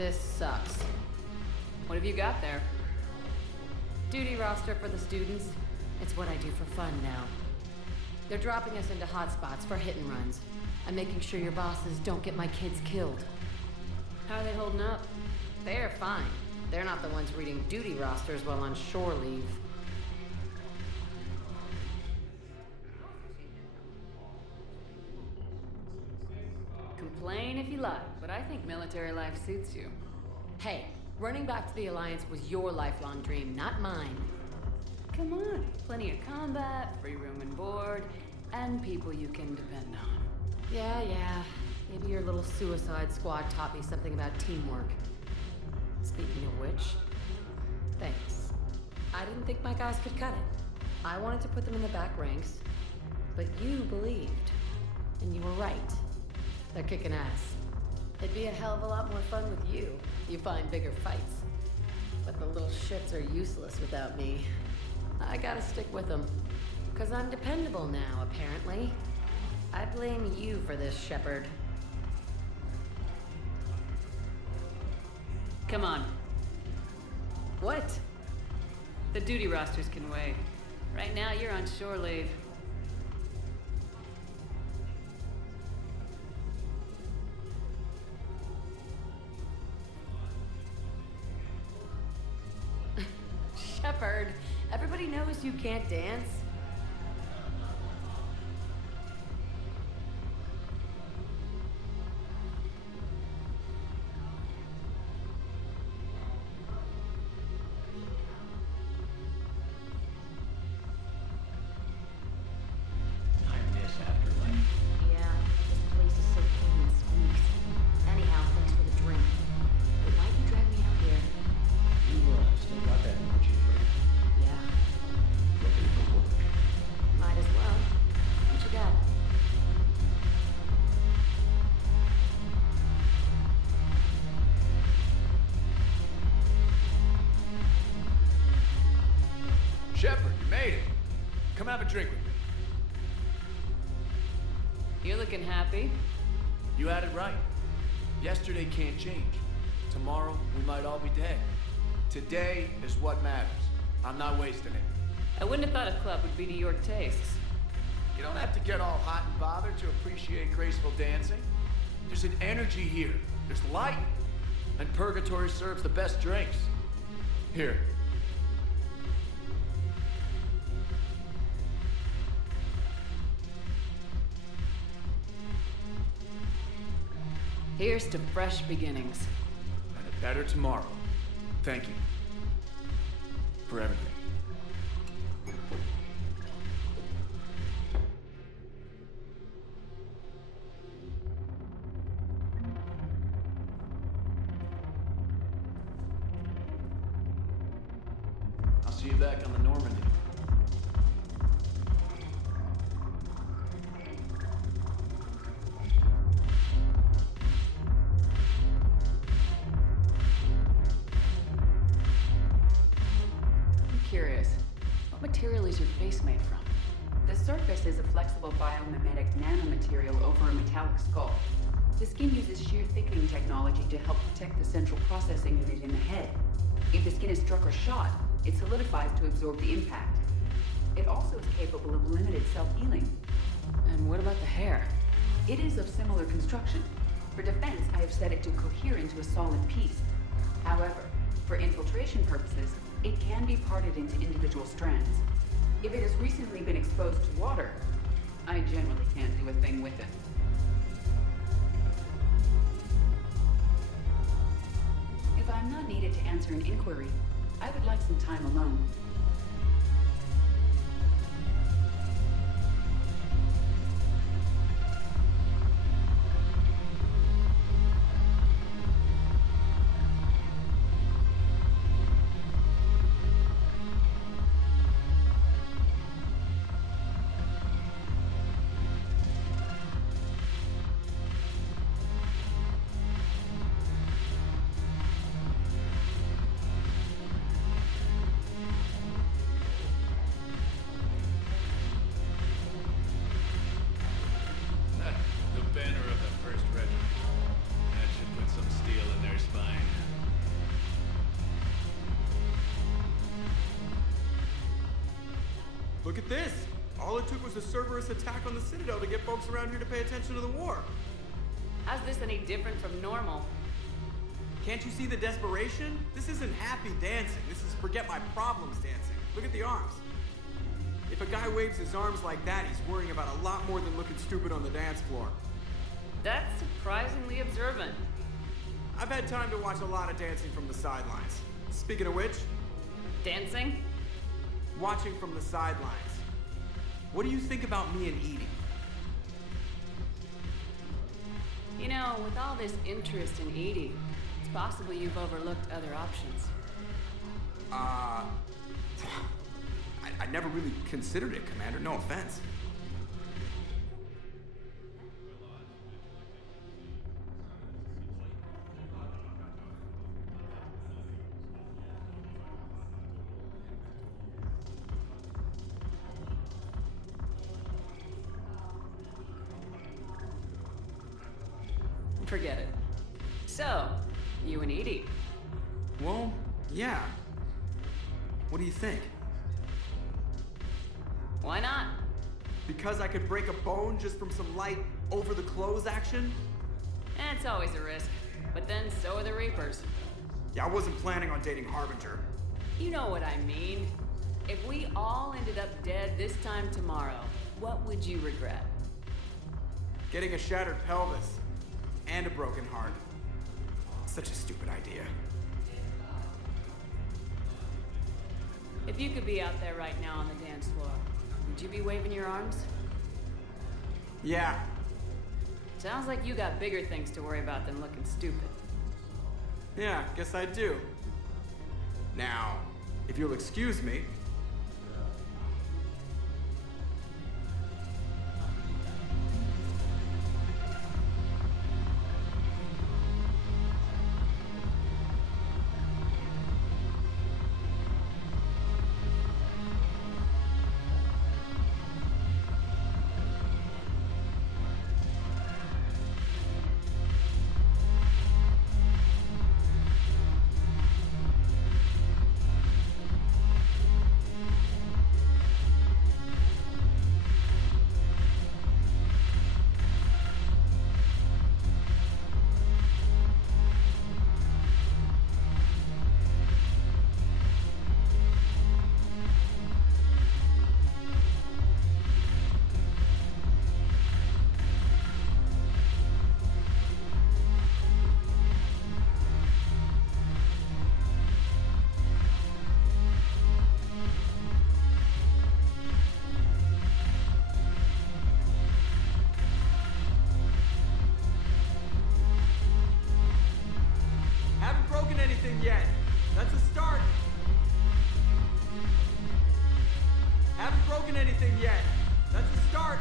This sucks. What have you got there? Duty roster for the students. It's what I do for fun now. They're dropping us into hotspots for hit and runs. I'm making sure your bosses don't get my kids killed. How are they holding up? They're fine. They're not the ones reading duty rosters while on shore leave. Complain if you like, but I think military life suits you. Hey, running back to the Alliance was your lifelong dream, not mine. Come on, plenty of combat, free room and board, and people you can depend on. Yeah. Maybe your little suicide squad taught me something about teamwork. Speaking of which, thanks. I didn't think my guys could cut it. I wanted to put them in the back ranks, but you believed. And you were right. They're kicking ass. It'd be a hell of a lot more fun with you. You find bigger fights. But the little shits are useless without me. I gotta stick with them. 'Cause I'm dependable now, apparently. I blame you for this, Shepard. Come on. What? The duty rosters can wait. Right now, you're on shore leave. Shepard, everybody knows you can't dance. Shepard, you made it. Come have a drink with me. You're looking happy. You had it right. Yesterday can't change. Tomorrow, we might all be dead. Today is what matters. I'm not wasting it. I wouldn't have thought a club would be to your tastes. You don't have to get all hot and bothered to appreciate graceful dancing. There's an energy here. There's light. And Purgatory serves the best drinks. Here. Here's to fresh beginnings. And a better tomorrow. Thank you. For everything. I'll see you back on the Normandy. Material is your face made from? The surface is a flexible biomimetic nanomaterial over a metallic skull. The skin uses shear thickening technology to help protect the central processing unit in the head. If the skin is struck or shot, it solidifies to absorb the impact. It also is capable of limited self-healing. And what about the hair? It is of similar construction. For defense, I have set it to cohere into a solid piece. However, for infiltration purposes, it can be parted into individual strands. If it has recently been exposed to water, I generally can't do a thing with it. If I'm not needed to answer an inquiry, I would like some time alone. Look at this. All it took was a Cerberus attack on the Citadel to get folks around here to pay attention to the war. How's this any different from normal? Can't you see the desperation? This isn't happy dancing. This is forget my problems dancing. Look at the arms. If a guy waves his arms like that, he's worrying about a lot more than looking stupid on the dance floor. That's surprisingly observant. I've had time to watch a lot of dancing from the sidelines. Speaking of which, Dancing? watching from the sidelines. What do you think about me and Edie? You know, with all this interest in Edie, it's possible you've overlooked other options. I never really considered it, Commander. No offense. Forget it. So, you and Edie. Well, yeah. What do you think? Why not? Because I could break a bone just from some light over-the-clothes action? It's always a risk. But then so are the Reapers. Yeah, I wasn't planning on dating Harbinger. You know what I mean. If we all ended up dead this time tomorrow, what would you regret? Getting a shattered pelvis and a broken heart. Such a stupid idea. If you could be out there right now on the dance floor, would you be waving your arms? Yeah, Sounds like you got bigger things to worry about than looking stupid. yeah, guess I do. Now, if you'll excuse me. Haven't broken anything yet. That's a start. Haven't broken anything yet. That's a start.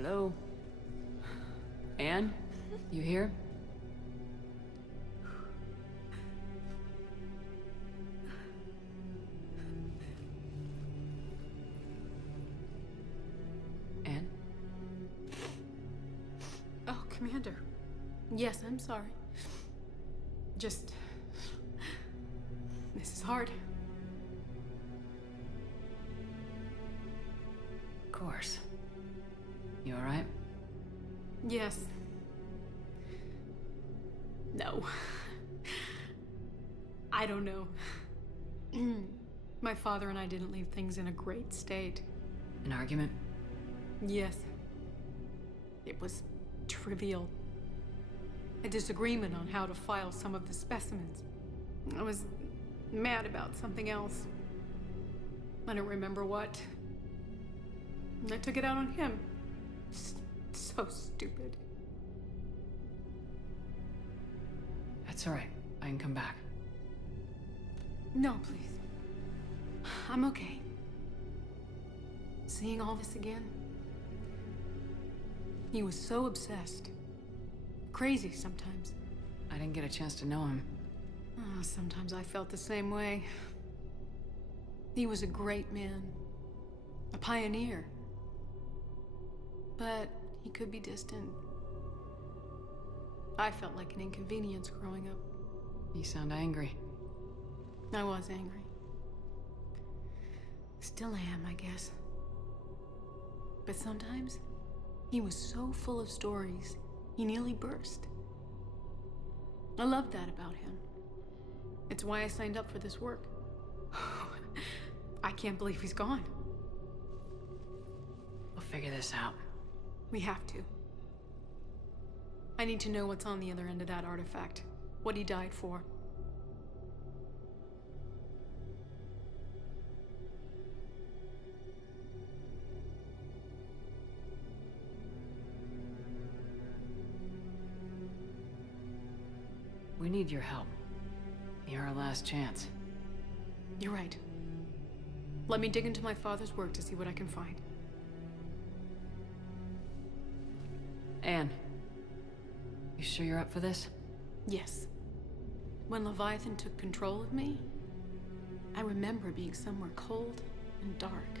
Hello? Anne? You here? Anne? Oh, Commander. Yes, I'm sorry. Just... This is hard. Of course. You alright? Yes. No. I don't know. My father and I didn't leave things in a great state. An argument? Yes. It was trivial. A disagreement on how to file some of the specimens. I was mad about something else. I don't remember what. And I took it out on him. So stupid. That's all right. I can come back. No, please. I'm okay. Seeing all this again? He was so obsessed. Crazy sometimes. I didn't get a chance to know him. Oh, sometimes I felt the same way. He was a great man. A pioneer. But he could be distant. I felt like an inconvenience growing up. You sound angry. I was angry. Still am, I guess. But sometimes, he was so full of stories, he nearly burst. I loved that about him. It's why I signed up for this work. I can't believe he's gone. We'll figure this out. We have to. I need to know what's on the other end of that artifact. What he died for. We need your help. You're our last chance. You're right. Let me dig into my father's work to see what I can find. Anne, you sure you're up for this? Yes. When Leviathan took control of me, I remember being somewhere cold and dark.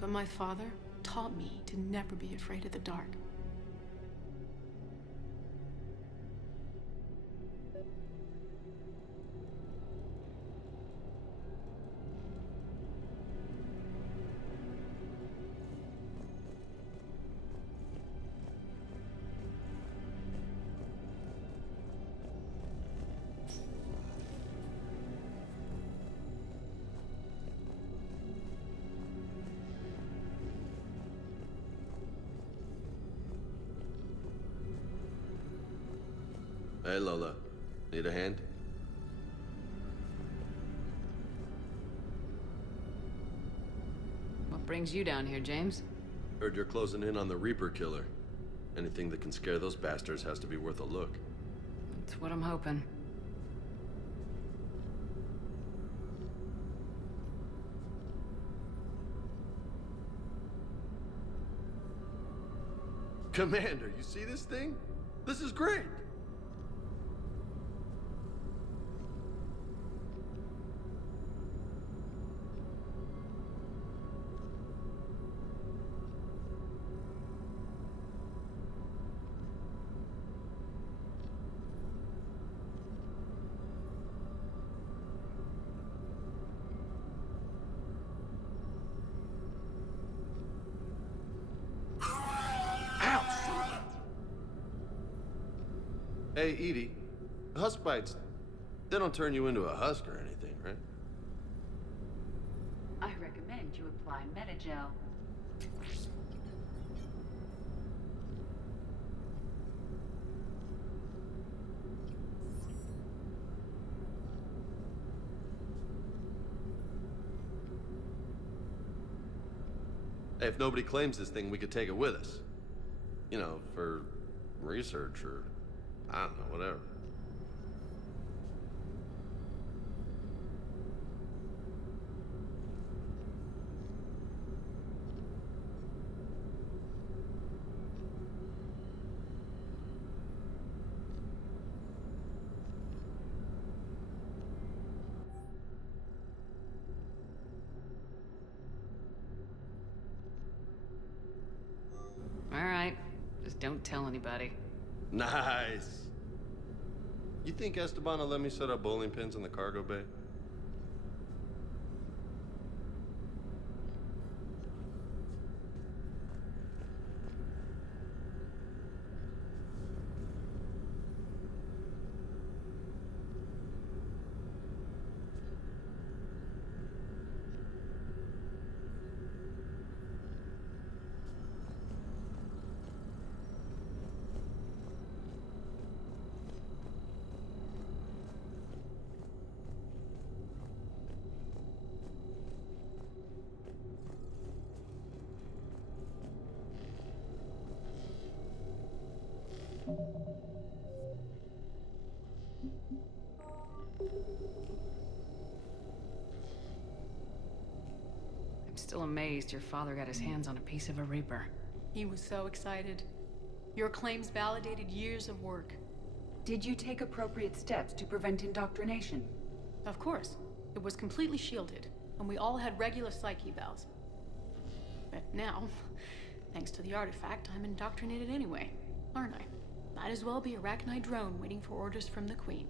But my father taught me to never be afraid of the dark. Hey, Lola. Need a hand? What brings you down here, James? Heard you're closing in on the Reaper killer. Anything that can scare those bastards has to be worth a look. That's what I'm hoping. Commander, you see this thing? This is great! Hey, Edie, husk bites, they don't turn you into a husk or anything, right? I recommend you apply Metagel. Hey, if nobody claims this thing, we could take it with us. You know, for research or, I don't know, whatever. All right. Just don't tell anybody. Nice. You think Esteban will let me set up bowling pins in the cargo bay? I'm still amazed your father got his hands on a piece of a Reaper. He was so excited. Your claims validated years of work. Did you take appropriate steps to prevent indoctrination? Of course. It was completely shielded, and we all had regular psych evals. But now, thanks to the artifact, I'm indoctrinated anyway, aren't I? Might as well be a Rachni drone waiting for orders from the Queen.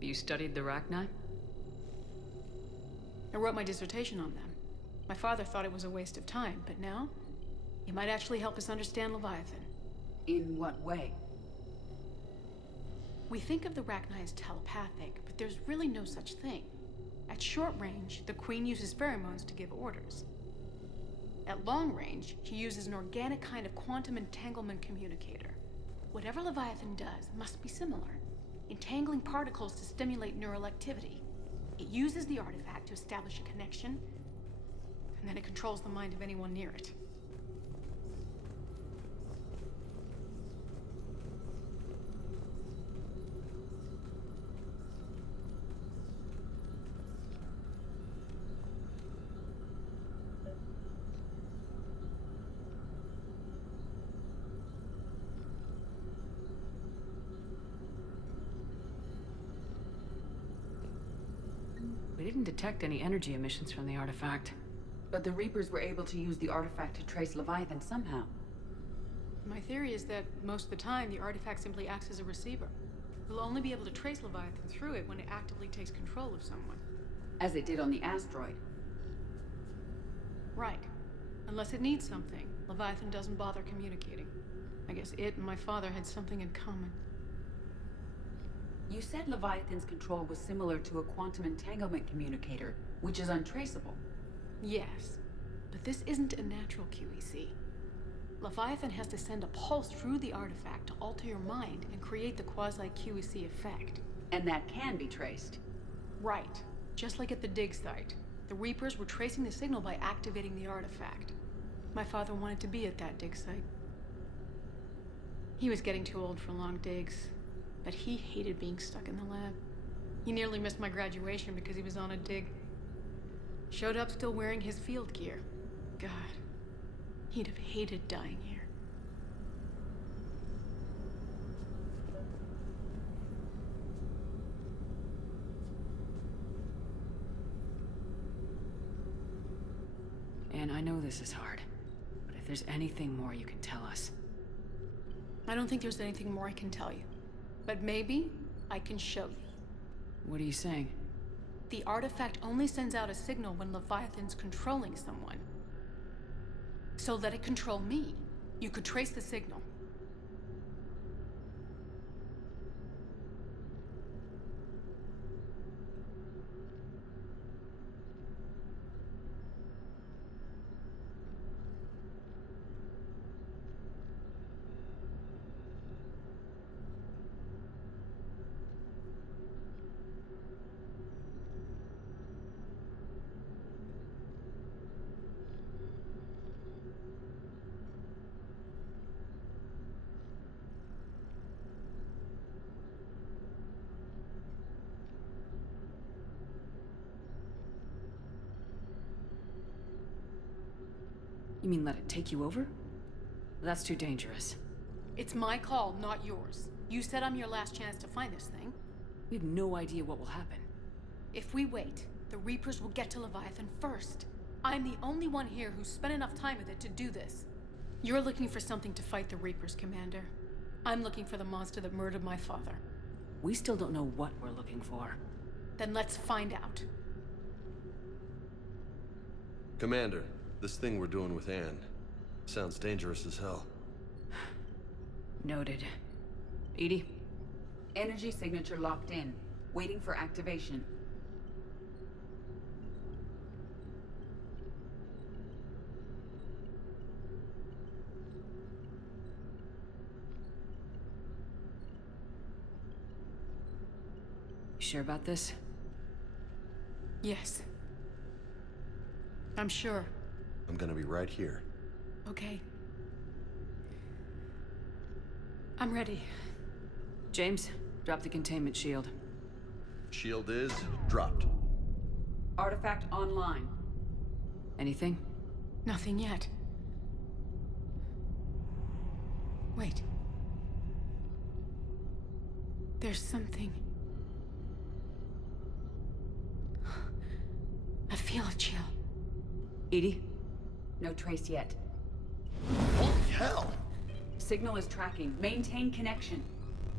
You studied the Rachni? I wrote my dissertation on them. My father thought it was a waste of time, but now, it might actually help us understand Leviathan. In what way? We think of the Rachni as telepathic, but there's really no such thing. At short range, the Queen uses pheromones to give orders. At long range, she uses an organic kind of quantum entanglement communicator. Whatever Leviathan does must be similar, entangling particles to stimulate neural activity. It uses the artifact to establish a connection, and then it controls the mind of anyone near it. We didn't detect any energy emissions from the artifact. But the Reapers were able to use the artifact to trace Leviathan somehow. My theory is that most of the time, the artifact simply acts as a receiver. We'll only be able to trace Leviathan through it when it actively takes control of someone. As it did on the asteroid. Right. Unless it needs something, Leviathan doesn't bother communicating. I guess it and my father had something in common. You said Leviathan's control was similar to a quantum entanglement communicator, which is untraceable. Yes, but this isn't a natural QEC. Leviathan has to send a pulse through the artifact to alter your mind and create the quasi-QEC effect. And that can be traced. Right. Just like at the dig site. The Reapers were tracing the signal by activating the artifact. My father wanted to be at that dig site. He was getting too old for long digs, but he hated being stuck in the lab. He nearly missed my graduation because he was on a dig. Showed up still wearing his field gear. God, he'd have hated dying here. And I know this is hard, but if there's anything more you can tell us. I don't think there's anything more I can tell you. But maybe I can show you. What are you saying? The artifact only sends out a signal when Leviathan's controlling someone. So let it control me. You could trace the signal. You mean let it take you over? That's too dangerous. It's my call, not yours. You said I'm your last chance to find this thing. We have no idea what will happen. If we wait, the Reapers will get to Leviathan first. I'm the only one here who's spent enough time with it to do this. You're looking for something to fight the Reapers, Commander. I'm looking for the monster that murdered my father. We still don't know what we're looking for. Then let's find out. Commander, this thing we're doing with Anne sounds dangerous as hell. Noted. Edie? Energy signature locked in. Waiting for activation. You sure about this? Yes. I'm sure. I'm gonna be right here. Okay. I'm ready. James, drop the containment shield. Shield is dropped. Artifact online. Anything? Nothing yet. Wait. There's something. I feel a chill. Edie? No trace yet. Holy hell! Signal is tracking. Maintain connection.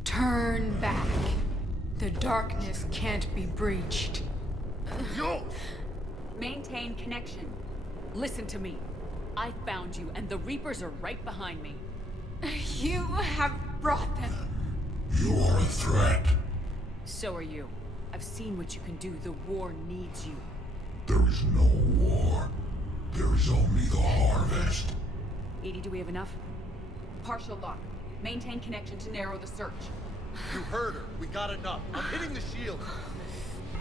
Turn back. The darkness can't be breached. Yo! Maintain connection. Listen to me. I found you, and the Reapers are right behind me. You have brought them. You are a threat. So are you. I've seen what you can do. The war needs you. There is no war. There is only the harvest. Edie, do we have enough? Partial lock. Maintain connection to narrow the search. You heard her. We got enough. I'm hitting the shield.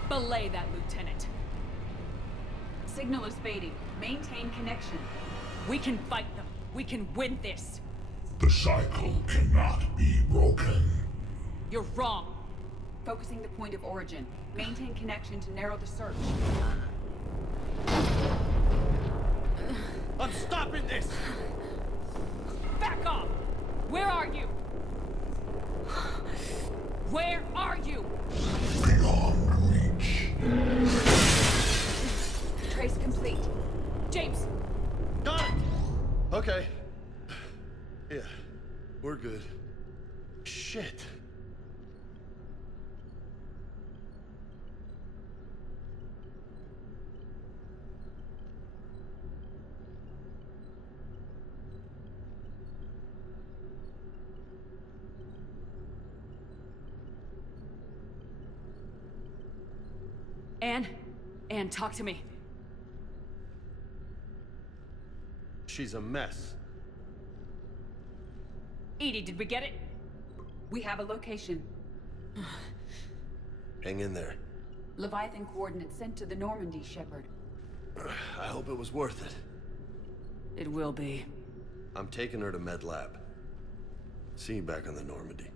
Belay that, Lieutenant. Signal is fading. Maintain connection. We can fight them. We can win this. The cycle cannot be broken. You're wrong. Focusing the point of origin. Maintain connection to narrow the search. I'm stopping this! Back off! Where are you? Where are you? Beyond reach. Trace complete. James! Got it! Okay. Yeah, we're good. Shit. Anne, talk to me. She's a mess. Edie, did we get it? We have a location. Hang in there. Leviathan coordinates sent to the Normandy, Shepard. I hope it was worth it. It will be. I'm taking her to Med Lab. See you back on the Normandy.